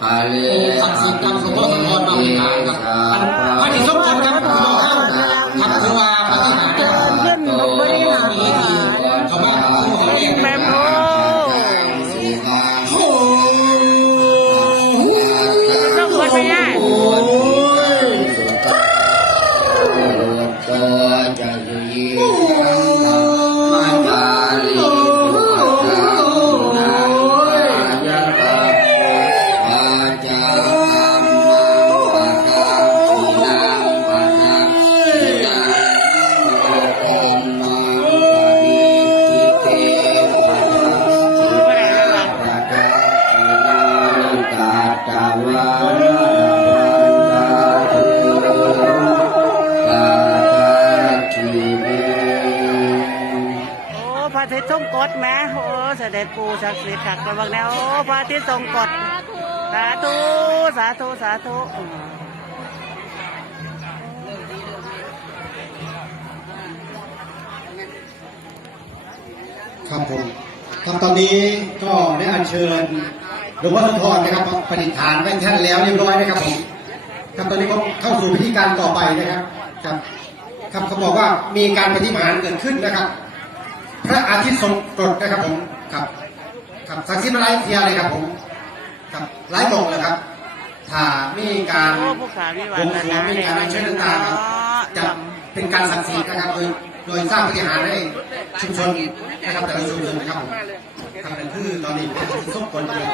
ภาเลศักดิ์สิทธิ์กรรมสมโภชนบริการครับพระที่สมควรครับพี่น้องครับครับคือว่าพระทหารครับขึ้นบริหาขามาเขาขอเรียกแม่โอ้ต้องคนไม่ได้โอ้ยโตจะสุยี อ้พระอาทิตย์ทรงกฎแม่โอ้เสด็จปู่ศักดิ์สิทธิ์ขักไปบังแล้วโอ้พระอาทิตย์ทรงกฎสาธุสาธุสาธุครับผมครับตอนนี้ก็ได้อัญเชิญ หลวงพ่อสุนทรนะครับประดิษฐานไว้ท่านแล้วเรียบร้อยนะครับผมครับตอนนี้ก็เข้าสู่พิธีการต่อไปนะครับครับครับเขาบอกว่ามีการปฏิหารเกิดขึ้นนะครับ พระอาทิตย์ทรงกรดนะครับผมครับครับสักดิ์สิทธิ์มาไลฟ์เทียร์เลยครับผมครับไลฟ์ลงเลยครับถ้ามีการโอ้ผู้ขาวิววังสวนางมีการอัญเชิญต่างๆครับจะเป็นการศักดิ์สิทธิ์นะครับโดยโดยสร้างปฏิหารให้ชุมชนนะครับแต่ละชุมชนนะครับผมทำเป็นพืชตอนนี้เป็นส้มผลอยู่